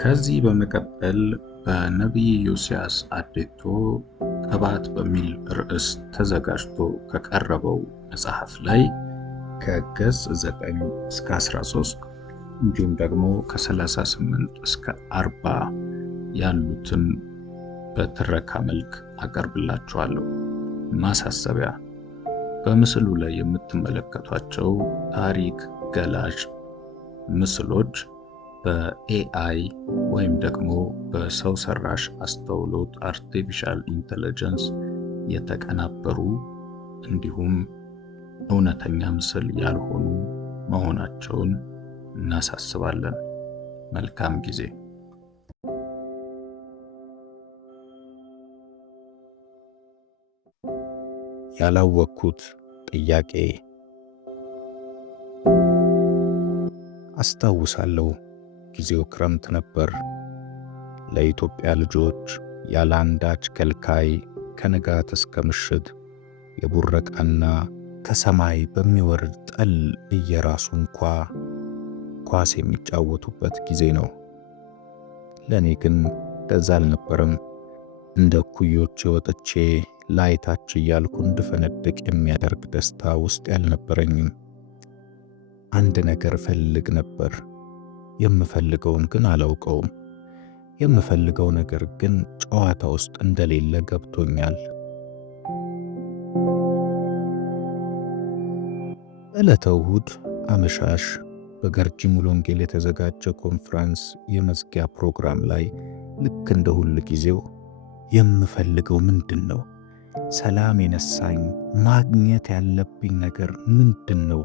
ከዚህ በመቀጠል በነቢይ ዮስያስ አዴቶ ቅባት በሚል ርዕስ ተዘጋጅቶ ከቀረበው መጽሐፍ ላይ ከገጽ 9 እስከ 13 እንዲሁም ደግሞ ከ38 እስከ 40 ያሉትን በትረካ መልክ አቀርብላችኋለሁ። ማሳሰቢያ፣ በምስሉ ላይ የምትመለከቷቸው ታሪክ ገላጭ ምስሎች በኤአይ ወይም ደግሞ በሰው ሰራሽ አስተውሎት አርቲፊሻል ኢንተለጀንስ የተቀናበሩ እንዲሁም እውነተኛ ምስል ያልሆኑ መሆናቸውን እናሳስባለን። መልካም ጊዜ። ያላወቅኩት ጥያቄ። አስታውሳለሁ፣ ጊዜው ክረምት ነበር። ለኢትዮጵያ ልጆች ያለ አንዳች ከልካይ ከንጋት እስከ ምሽት የቡረቃና ከሰማይ በሚወርድ ጠል እየራሱ እንኳ ኳስ የሚጫወቱበት ጊዜ ነው። ለእኔ ግን እንደዛ አልነበረም። እንደ ኩዮቼ ወጥቼ ላይታች እያልኩ እንድፈነድቅ የሚያደርግ ደስታ ውስጥ ያልነበረኝም። አንድ ነገር እፈልግ ነበር። የምፈልገውን ግን አላውቀውም። የምፈልገው ነገር ግን ጨዋታ ውስጥ እንደሌለ ገብቶኛል። ዕለተ እሁድ አመሻሽ በገርጂ ሙሉ ወንጌል የተዘጋጀ ኮንፈረንስ የመዝጊያ ፕሮግራም ላይ ልክ እንደ ሁል ጊዜው የምፈልገው ምንድን ነው? ሰላም የነሳኝ ማግኘት ያለብኝ ነገር ምንድን ነው?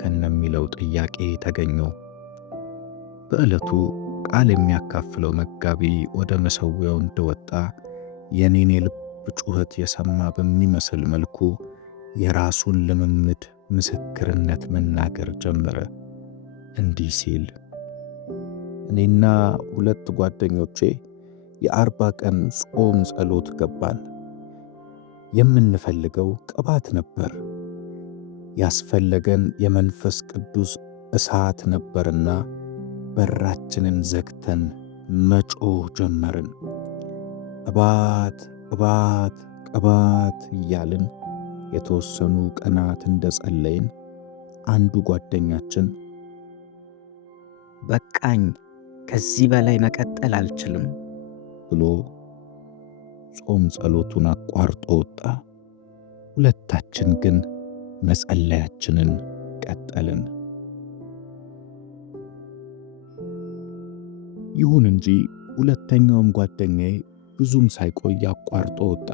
ከነሚለው ጥያቄ ተገኘው። በዕለቱ ቃል የሚያካፍለው መጋቢ ወደ መሠዊያው እንደወጣ የኔን የልብ ጩኸት የሰማ በሚመስል መልኩ የራሱን ልምምድ ምስክርነት መናገር ጀመረ። እንዲህ ሲል፣ እኔና 2 ጓደኞቼ የ40 ቀን ጾም ጸሎት ገባን። የምንፈልገው ቅባት ነበር። ያስፈለገን የመንፈስ ቅዱስ እሳት ነበርና በራችንን ዘግተን መጮህ ጀመርን። ቅባት ቅባት ቅባት እያልን የተወሰኑ ቀናት እንደጸለይን አንዱ ጓደኛችን በቃኝ፣ ከዚህ በላይ መቀጠል አልችልም ብሎ ጾም ጸሎቱን አቋርጦ ወጣ። ሁለታችን ግን መጸለያችንን ቀጠልን። ይሁን እንጂ ሁለተኛውም ጓደኛዬ ብዙም ሳይቆይ አቋርጦ ወጣ።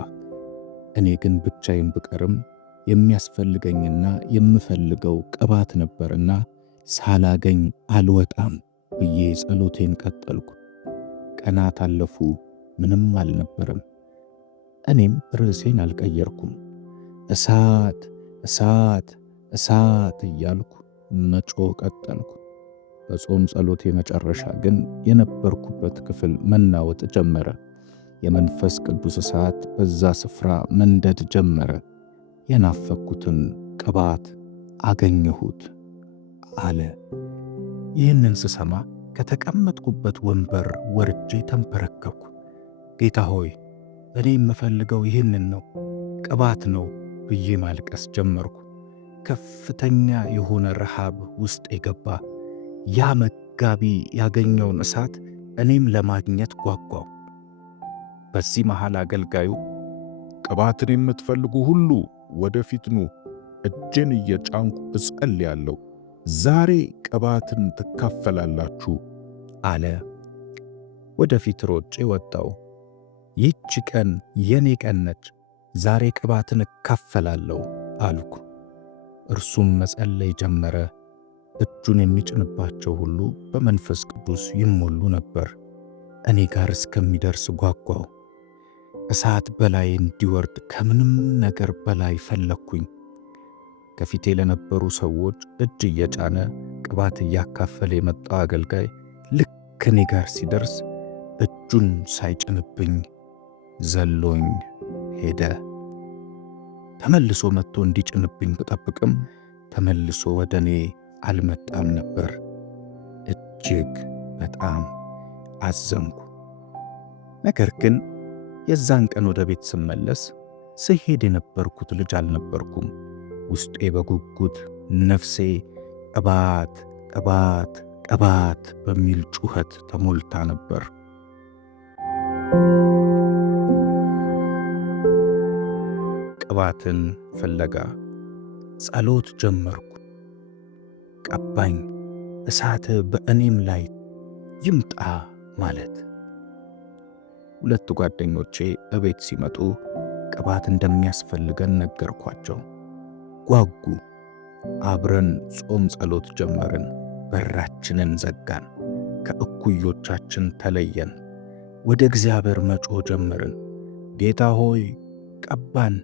እኔ ግን ብቻዬን ብቀርም የሚያስፈልገኝና የምፈልገው ቅባት ነበርና ሳላገኝ አልወጣም ብዬ ጸሎቴን ቀጠልኩ። ቀናት አለፉ፣ ምንም አልነበረም። እኔም ርዕሴን አልቀየርኩም። እሳት እሳት እሳት እያልኩ መጮህ ቀጠልኩ። በጾም ጸሎቴ መጨረሻ ግን የነበርኩበት ክፍል መናወጥ ጀመረ። የመንፈስ ቅዱስ እሳት በዛ ስፍራ መንደድ ጀመረ። የናፈኩትን ቅባት አገኘሁት አለ። ይህንን ስሰማ ከተቀመጥኩበት ወንበር ወርጄ ተንበረከኩ። ጌታ ሆይ፣ እኔ የምፈልገው ይህንን ነው፣ ቅባት ነው ብዬ ማልቀስ ጀመርኩ። ከፍተኛ የሆነ ረሃብ ውስጥ የገባ ያ መጋቢ ያገኘውን እሳት እኔም ለማግኘት ጓጓው። በዚህ መሃል አገልጋዩ ቅባትን የምትፈልጉ ሁሉ ወደፊት ኑ፣ እጄን እየጫንኩ እጸልያለሁ፣ ዛሬ ቅባትን ትካፈላላችሁ አለ። ወደፊት ሮጬ ወጣው። ይህች ቀን የኔ ቀን ነች፣ ዛሬ ቅባትን እካፈላለሁ አልኩ። እርሱም መጸለይ ጀመረ። እጁን የሚጭንባቸው ሁሉ በመንፈስ ቅዱስ ይሞሉ ነበር። እኔ ጋር እስከሚደርስ ጓጓው። እሳት በላይ እንዲወርድ ከምንም ነገር በላይ ፈለግኩኝ። ከፊቴ ለነበሩ ሰዎች እጅ እየጫነ ቅባት እያካፈለ የመጣው አገልጋይ ልክ እኔ ጋር ሲደርስ እጁን ሳይጭንብኝ ዘሎኝ ሄደ። ተመልሶ መጥቶ እንዲጭንብኝ ብጠብቅም ተመልሶ ወደ እኔ አልመጣም ነበር። እጅግ በጣም አዘንኩ። ነገር ግን የዛን ቀን ወደ ቤት ስመለስ ስሄድ የነበርኩት ልጅ አልነበርኩም። ውስጤ በጉጉት ነፍሴ ቅባት ቅባት ቅባት በሚል ጩኸት ተሞልታ ነበር። ቅባትን ፍለጋ ጸሎት ጀመርኩ። ቀባኝ፣ እሳት በእኔም ላይ ይምጣ ማለት። ሁለት ጓደኞቼ እቤት ሲመጡ ቅባት እንደሚያስፈልገን ነገርኳቸው። ጓጉ። አብረን ጾም ጸሎት ጀመርን። በራችንን ዘጋን። ከእኩዮቻችን ተለየን። ወደ እግዚአብሔር መጮህ ጀመርን። ጌታ ሆይ ቀባን፣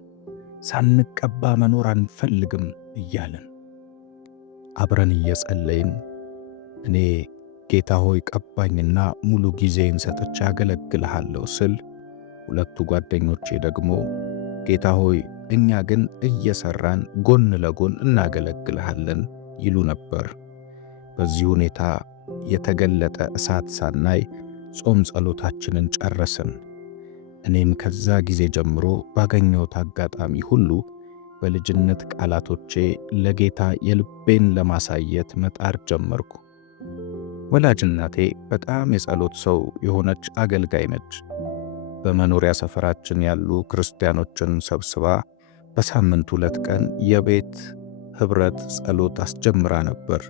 ሳንቀባ መኖር አንፈልግም እያልን አብረን እየጸለይን እኔ ጌታ ሆይ ቀባኝና ሙሉ ጊዜን ሰጥቼ አገለግልሃለሁ ስል፣ ሁለቱ ጓደኞቼ ደግሞ ጌታ ሆይ እኛ ግን እየሰራን ጎን ለጎን እናገለግልሃለን ይሉ ነበር። በዚህ ሁኔታ የተገለጠ እሳት ሳናይ ጾም ጸሎታችንን ጨረስን። እኔም ከዛ ጊዜ ጀምሮ ባገኘሁት አጋጣሚ ሁሉ በልጅነት ቃላቶቼ ለጌታ የልቤን ለማሳየት መጣር ጀመርኩ። ወላጅ እናቴ በጣም የጸሎት ሰው የሆነች አገልጋይ ነች። በመኖሪያ ሰፈራችን ያሉ ክርስቲያኖችን ሰብስባ በሳምንት 2 ቀን የቤት ኅብረት ጸሎት አስጀምራ ነበር።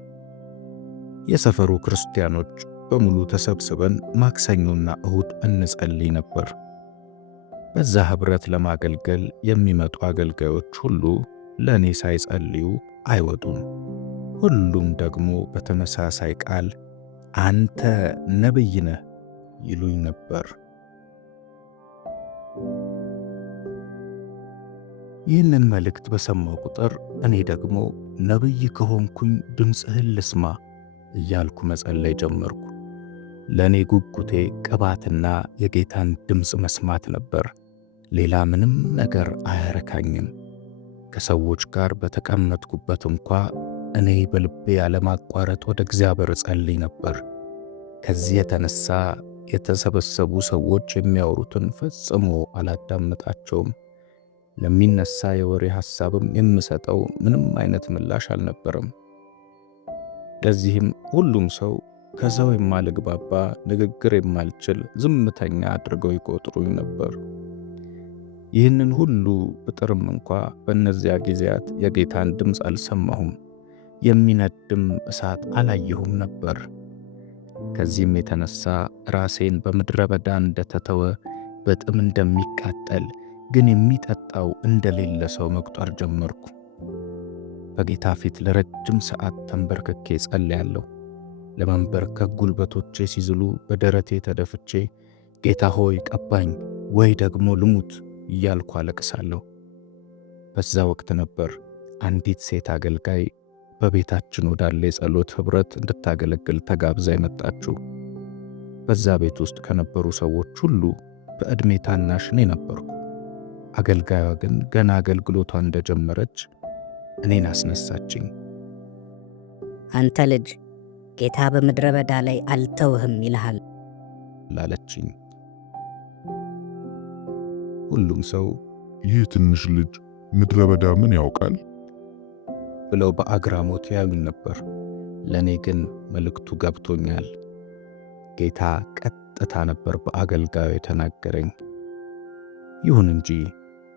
የሰፈሩ ክርስቲያኖች በሙሉ ተሰብስበን ማክሰኞና እሁድ እንጸልይ ነበር። በዛ ኅብረት ለማገልገል የሚመጡ አገልጋዮች ሁሉ ለእኔ ሳይጸልዩ አይወጡም። ሁሉም ደግሞ በተመሳሳይ ቃል አንተ ነቢይ ነህ ይሉኝ ነበር። ይህንን መልእክት በሰማው ቁጥር እኔ ደግሞ ነቢይ ከሆንኩኝ ድምፅህን ልስማ እያልኩ መጸለይ ጀመርኩ። ለእኔ ጉጉቴ ቅባትና የጌታን ድምፅ መስማት ነበር። ሌላ ምንም ነገር አያረካኝም። ከሰዎች ጋር በተቀመጥኩበት እንኳ እኔ በልቤ ያለማቋረጥ ወደ እግዚአብሔር እጸልይ ነበር። ከዚህ የተነሳ የተሰበሰቡ ሰዎች የሚያወሩትን ፈጽሞ አላዳምጣቸውም። ለሚነሳ የወሬ ሐሳብም የምሰጠው ምንም አይነት ምላሽ አልነበረም። ለዚህም ሁሉም ሰው ከሰው የማልግባባ፣ ንግግር የማልችል፣ ዝምተኛ አድርገው ይቆጥሩኝ ነበር። ይህንን ሁሉ ብጥርም እንኳ በእነዚያ ጊዜያት የጌታን ድምፅ አልሰማሁም። የሚነድም እሳት አላየሁም ነበር። ከዚህም የተነሳ ራሴን በምድረ በዳ እንደተተወ በጥም እንደሚቃጠል ግን የሚጠጣው እንደሌለ ሰው መቁጠር ጀመርኩ። በጌታ ፊት ለረጅም ሰዓት ተንበርክኬ ጸልያለሁ። ለመንበርከክ ጉልበቶቼ ሲዝሉ በደረቴ ተደፍቼ ጌታ ሆይ ቀባኝ ወይ ደግሞ ልሙት እያልኩ አለቅሳለሁ። በዛ ወቅት ነበር አንዲት ሴት አገልጋይ በቤታችን ወዳለ የጸሎት ኅብረት እንድታገለግል ተጋብዛ የመጣችው። በዛ ቤት ውስጥ ከነበሩ ሰዎች ሁሉ በዕድሜ ታናሽ እኔ ነበርኩ። አገልጋዩዋ ግን ገና አገልግሎቷ እንደጀመረች እኔን አስነሳችኝ። አንተ ልጅ ጌታ በምድረ በዳ ላይ አልተውህም ይልሃል ላለችኝ። ሁሉም ሰው ይህ ትንሽ ልጅ ምድረ በዳ ምን ያውቃል ብለው በአግራሞት ያዩኝ ነበር። ለእኔ ግን መልእክቱ ገብቶኛል። ጌታ ቀጥታ ነበር በአገልጋዩ የተናገረኝ። ይሁን እንጂ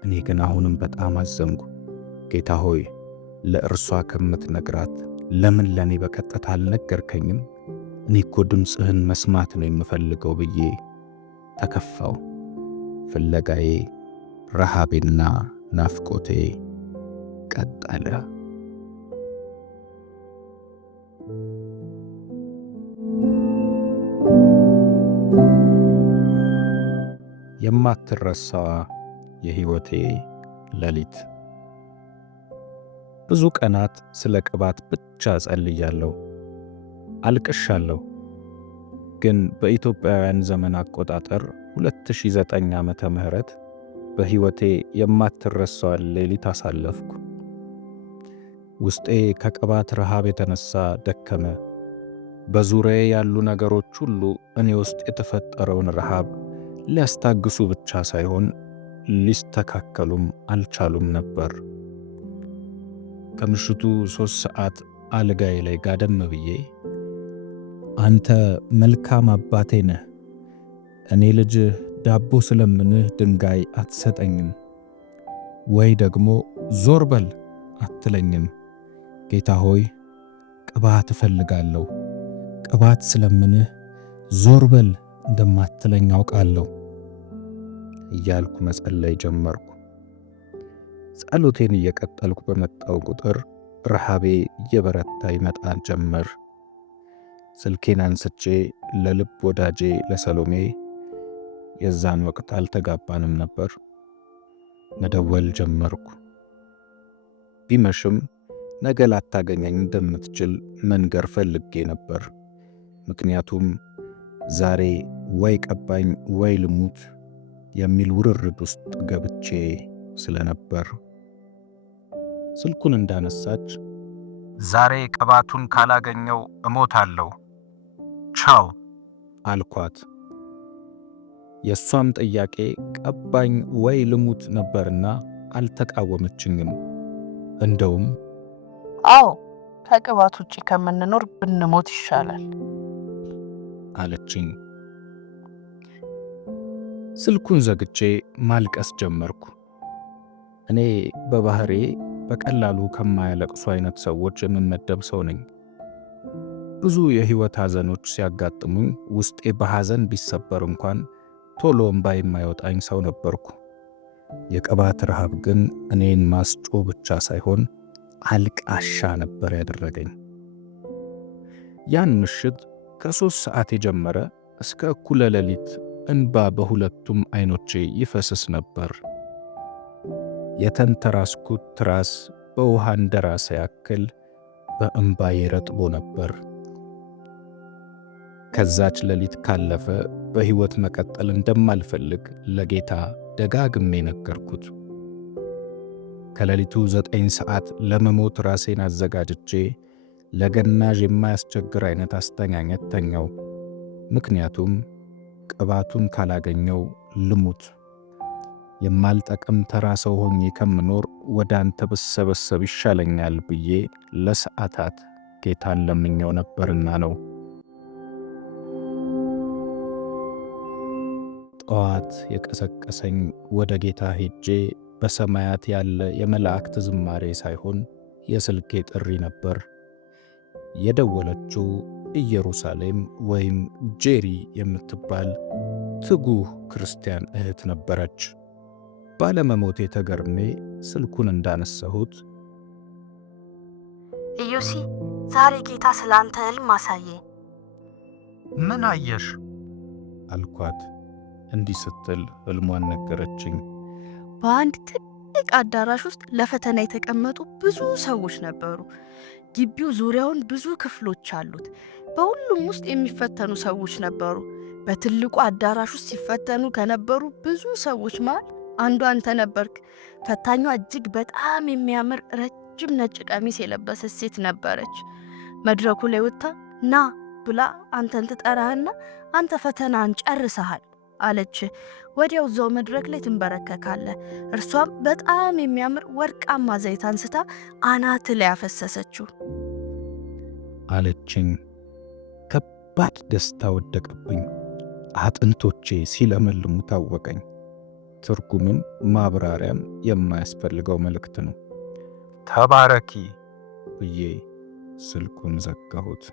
እኔ ግን አሁንም በጣም አዘንኩ። ጌታ ሆይ ለእርሷ ከምትነግራት ለምን ለእኔ በቀጥታ አልነገርከኝም? እኔ እኮ ድምፅህን መስማት ነው የምፈልገው ብዬ ተከፋው። ፍለጋዬ፣ ረሃቤና ናፍቆቴ ቀጠለ። የማትረሳዋ የሕይወቴ ሌሊት። ብዙ ቀናት ስለ ቅባት ብቻ ጸልያለሁ፣ አልቅሻለሁ። ግን በኢትዮጵያውያን ዘመን አቆጣጠር 2009 ዓመተ ምህረት በሕይወቴ የማትረሳዋን ሌሊት አሳለፍኩ። ውስጤ ከቅባት ረሃብ የተነሳ ደከመ። በዙሪያዬ ያሉ ነገሮች ሁሉ እኔ ውስጥ የተፈጠረውን ረሃብ ሊያስታግሱ ብቻ ሳይሆን ሊስተካከሉም አልቻሉም ነበር። ከምሽቱ 3 ሰዓት አልጋዬ ላይ ጋደም ብዬ አንተ መልካም አባቴ ነህ፣ እኔ ልጅህ ዳቦ ስለምንህ ድንጋይ አትሰጠኝም፣ ወይ ደግሞ ዞር በል አትለኝም። ጌታ ሆይ ቅባት እፈልጋለሁ፣ ቅባት ስለምንህ ዞር በል እንደማትለኝ አውቃለሁ እያልኩ መጸለይ ጀመርኩ። ጸሎቴን እየቀጠልኩ በመጣው ቁጥር ረሃቤ እየበረታ ይመጣ ጀመር። ስልኬን አንስቼ ለልብ ወዳጄ ለሰሎሜ፣ የዛን ወቅት አልተጋባንም ነበር፣ መደወል ጀመርኩ። ቢመሽም ነገ ላታገኘኝ እንደምትችል መንገር ፈልጌ ነበር። ምክንያቱም ዛሬ ወይ ቀባኝ ወይ ልሙት የሚል ውርርድ ውስጥ ገብቼ ስለነበር። ስልኩን እንዳነሳች ዛሬ ቅባቱን ካላገኘው እሞታለሁ፣ ቻው አልኳት። የእሷም ጥያቄ ቀባኝ ወይ ልሙት ነበርና አልተቃወመችኝም። እንደውም አዎ ከቅባት ውጪ ከምንኖር ብንሞት ይሻላል አለችኝ። ስልኩን ዘግቼ ማልቀስ ጀመርኩ። እኔ በባህሬ በቀላሉ ከማያለቅሱ አይነት ሰዎች የምመደብ ሰው ነኝ። ብዙ የህይወት ሐዘኖች ሲያጋጥሙኝ ውስጤ በሐዘን ቢሰበር እንኳን ቶሎ እምባ የማይወጣኝ ሰው ነበርኩ። የቅባት ረሃብ ግን እኔን ማስጮ ብቻ ሳይሆን አልቃሻ ነበር ያደረገኝ። ያን ምሽት ከ3 ሰዓት የጀመረ እስከ እኩለ ሌሊት እንባ በሁለቱም አይኖቼ ይፈስስ ነበር። የተንተራስኩት ትራስ በውሃ እንደራሰ ያክል በእንባዬ ረጥቦ ነበር። ከዛች ሌሊት ካለፈ በሕይወት መቀጠል እንደማልፈልግ ለጌታ ደጋግሜ ነገርኩት። ከሌሊቱ 9 ሰዓት ለመሞት ራሴን አዘጋጅቼ ለገናዥ የማያስቸግር አይነት አስተኛኘት ተኛው። ምክንያቱም ቅባቱን ካላገኘው ልሙት፣ የማልጠቅም ተራ ሰው ሆኜ ከምኖር ወደ አንተ ብሰበሰብ ይሻለኛል ብዬ ለሰዓታት ጌታን ለምኘው ነበርና ነው። ጠዋት የቀሰቀሰኝ ወደ ጌታ ሄጄ በሰማያት ያለ የመላእክት ዝማሬ ሳይሆን የስልኬ ጥሪ ነበር። የደወለችው ኢየሩሳሌም ወይም ጄሪ የምትባል ትጉህ ክርስቲያን እህት ነበረች። ባለመሞቴ ተገርሜ ስልኩን እንዳነሳሁት ኢዮሲ፣ ዛሬ ጌታ ስላንተ ሕልም አሳየኝ። ምን አየሽ? አልኳት። እንዲህ ስትል ሕልሟን ነገረችኝ። በአንድ ትልቅ አዳራሽ ውስጥ ለፈተና የተቀመጡ ብዙ ሰዎች ነበሩ። ግቢው ዙሪያውን ብዙ ክፍሎች አሉት። በሁሉም ውስጥ የሚፈተኑ ሰዎች ነበሩ። በትልቁ አዳራሽ ውስጥ ሲፈተኑ ከነበሩ ብዙ ሰዎች መሃል አንዱ አንተ ነበርክ። ፈታኟ እጅግ በጣም የሚያምር ረጅም ነጭ ቀሚስ የለበሰች ሴት ነበረች። መድረኩ ላይ ወጥታ ና ብላ አንተን ትጠራህና አንተ ፈተናን ጨርሰሃል አለች። ወዲያው እዛው መድረክ ላይ ትንበረከካለህ። እርሷም በጣም የሚያምር ወርቃማ ዘይት አንስታ አናት ላይ ያፈሰሰችው አለችኝ። ከባድ ደስታ ወደቀብኝ። አጥንቶቼ ሲለመልሙ ታወቀኝ። ትርጉምም ማብራሪያም የማያስፈልገው መልእክት ነው። ተባረኪ ብዬ ስልኩን ዘጋሁት።